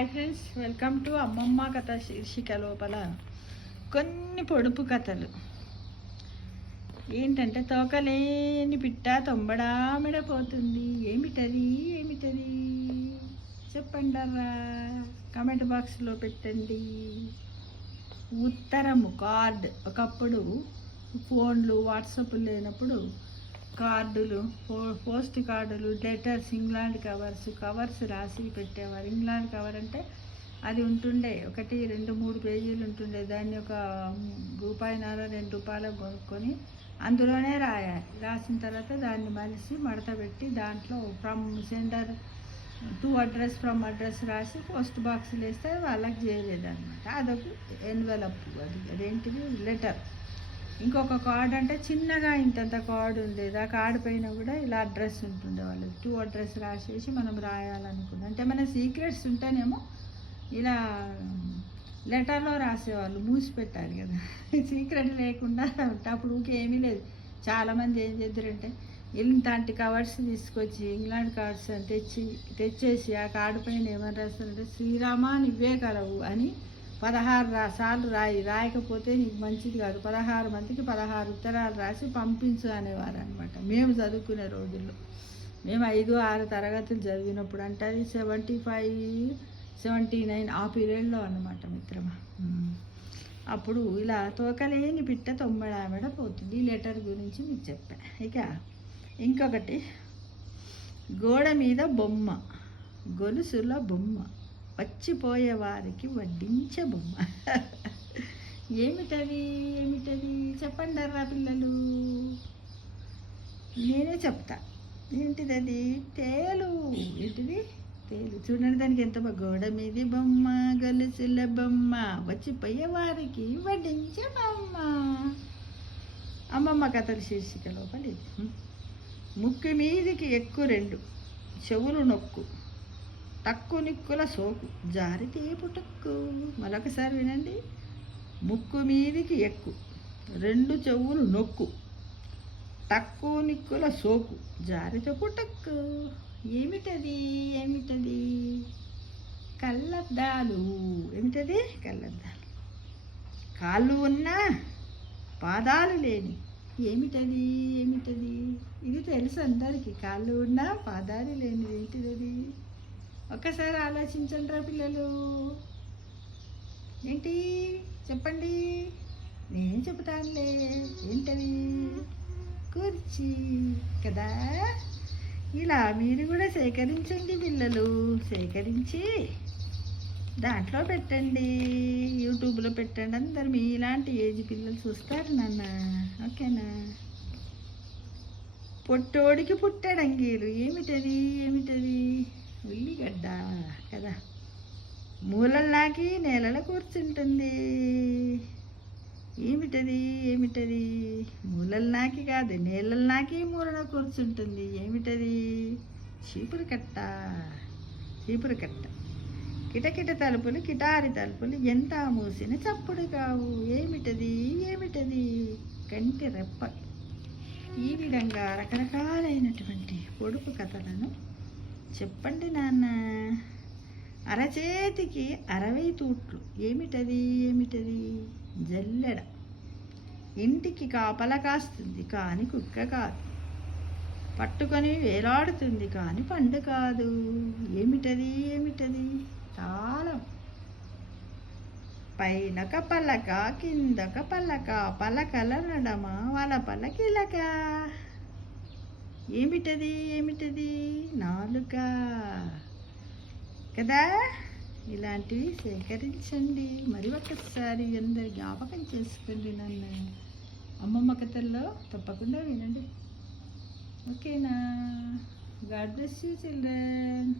Hi friends, welcome to అమ్మమ్మ కథ శీర్షిక లోపల కొన్ని పొడుపు కథలు. ఏంటంటే తోకలేని పిట్ట తొంబడామిడపోతుంది. ఏమిటది ఏమిటది చెప్పండరా, కామెంట్ బాక్స్లో పెట్టండి. ఉత్తరము కార్డ్. ఒకప్పుడు ఫోన్లు వాట్సాప్లు లేనప్పుడు కార్డులు, పోస్ట్ కార్డులు, లెటర్స్, ఇంగ్లాండ్ కవర్స్ రాసి పెట్టేవారు. ఇంగ్లాండ్ కవర్ అంటే అది ఉంటుండే, 1, 2, 3 పేజీలు ఉంటుండే. దాన్ని ఒక రూపాయిన్నర, ₹2 కొనుక్కొని అందులోనే రాయాలి. రాసిన తర్వాత దాన్ని మలిసి మడత పెట్టి దాంట్లో from sender to address, from address రాసి పోస్ట్ బాక్స్లు వేస్తే వాళ్ళకి చేయలేదన్నమాట. అదొక ఎన్వెలప్. అదేంటిది, లెటర్. ఇంకొక కార్డు అంటే చిన్నగా ఇంతంత కార్డు ఉండేది. ఆ కార్డు పైన కూడా ఇలా అడ్రస్ ఉంటుండే, వాళ్ళు టు అడ్రస్ రాసేసి మనం రాయాలనుకున్నాం అంటే మన సీక్రెట్స్ ఉంటేనేమో ఇలా లెటర్లో రాసేవాళ్ళు. మూసి పెట్టాలి కదా, సీక్రెట్ లేకుండా. అప్పుడు ఏమీ లేదు. చాలామంది ఏం చేద్దరంటే ఇంతంటి కవర్స్ తీసుకొచ్చి ఇంగ్లాండ్ కార్డ్స్ అని తెచ్చేసి ఆ కార్డు పైన ఏమని రాస్తారంటే, శ్రీరామ నువ్వే కలవు అని 16 సార్లు రాయకపోతే నీకు మంచిది కాదు, 16 మందికి 16 ఉత్తరాలు రాసి పంపించు అనేవారు అనమాట. మేము చదువుకునే రోజుల్లో, మేము 5, 6 తరగతులు చదివినప్పుడు అంటే అది 75, 79 ఆ పీరియడ్లో అన్నమాట మిత్రమా. అప్పుడు ఇలా తోకలేని పిట్ట తొమ్మిడామెడ పోతుంది. ఈ లెటర్ గురించి మీకు చెప్పా. ఇక ఇంకొకటి, గోడ మీద బొమ్మ, గొలుసుల బొమ్మ, వచ్చిపోయే వారికి వడ్డించే బొమ్మ. ఏమిటది ఏమిటది చెప్పండర్రా పిల్లలు, నేనే చెప్తా. ఏంటిది అది? తేలు. ఏంటిది? తేలు. చూడండి దానికి ఎంత గోడ మీది బొమ్మ, గొలుసుల బొమ్మ, వచ్చిపోయే వారికి వడ్డించే బొమ్మ. అమ్మమ్మ కథల శీర్షిక లోపలి. ముక్కు మీదికి ఎక్కు 2 చెవులు నొక్కు, టక్కు నిక్కుల సోకు, జారితే పుటక్కు. మరొకసారి వినండి. ముక్కు మీదికి ఎక్కు, 2 చెవులు నొక్కు, టక్కు నిక్కుల సోకు, జారితే పుటక్కు. ఏమిటది ఏమిటది? కళ్ళద్దాలు. ఏమిటది? కళ్ళద్దాలు. కాళ్ళు ఉన్నా పాదాలు లేని. ఏమిటది ఏమిటది? ఇది తెలుసు అందరికీ. కాళ్ళు ఉన్నా పాదాలు లేని ఏంటిది? ఒక్కసారి ఆలోచించండి రా పిల్లలు. ఏంటి చెప్పండి, నేను చెబుతానులే. ఏంటది? కుర్చీ కదా. ఇలా మీరు కూడా సేకరించండి పిల్లలు. సేకరించి దాంట్లో పెట్టండి, యూట్యూబ్లో పెట్టండి. అందరు మీ ఇలాంటి ఏజ్ పిల్లలు చూస్తారు నాన్న. ఓకేనా? పొట్టోడికి పుట్టడంగీలు. ఏమిటది ఏమిటది? ఉల్లిగడ్డ కదా. మూలల్లాకి నేలలో కూర్చుంటుంది. ఏమిటది ఏమిటది? మూలల్లాకి కాదు, నేలల్లాకి మూలలో కూర్చుంటుంది. ఏమిటది? చీపురు కట్ట. చీపురు కట్ట. కిటకిట తలుపులు, కిటారి తలుపులు, ఎంత మూసిన చప్పుడు కావు. ఏమిటది ఏమిటది? కంటి రెప్ప. ఈ విధంగా రకరకాలైనటువంటి పొడుపు కథలను చెప్పండి నాన్న. అరచేతికి 60 తూట్లు. ఏమిటది ఏమిటది? జల్లెడ. ఇంటికి కాపలా కాస్తుంది కానీ కుక్క కాదు, పట్టుకొని వేలాడుతుంది కానీ పండు కాదు. ఏమిటది ఏమిటది? తాళం. పైనక పలక, కిందక పలక, పలకల నడమ వలపల కిలక. ఏమిటది ఏమిటది? నాలుక కదా. ఇలాంటివి సేకరించండి. మరి ఒక్కసారి అందరు జ్ఞాపకం చేసుకోండి నన్ను. అమ్మమ్మ కథల్లో తప్పకుండా వినండి. ఓకేనా? God bless you children.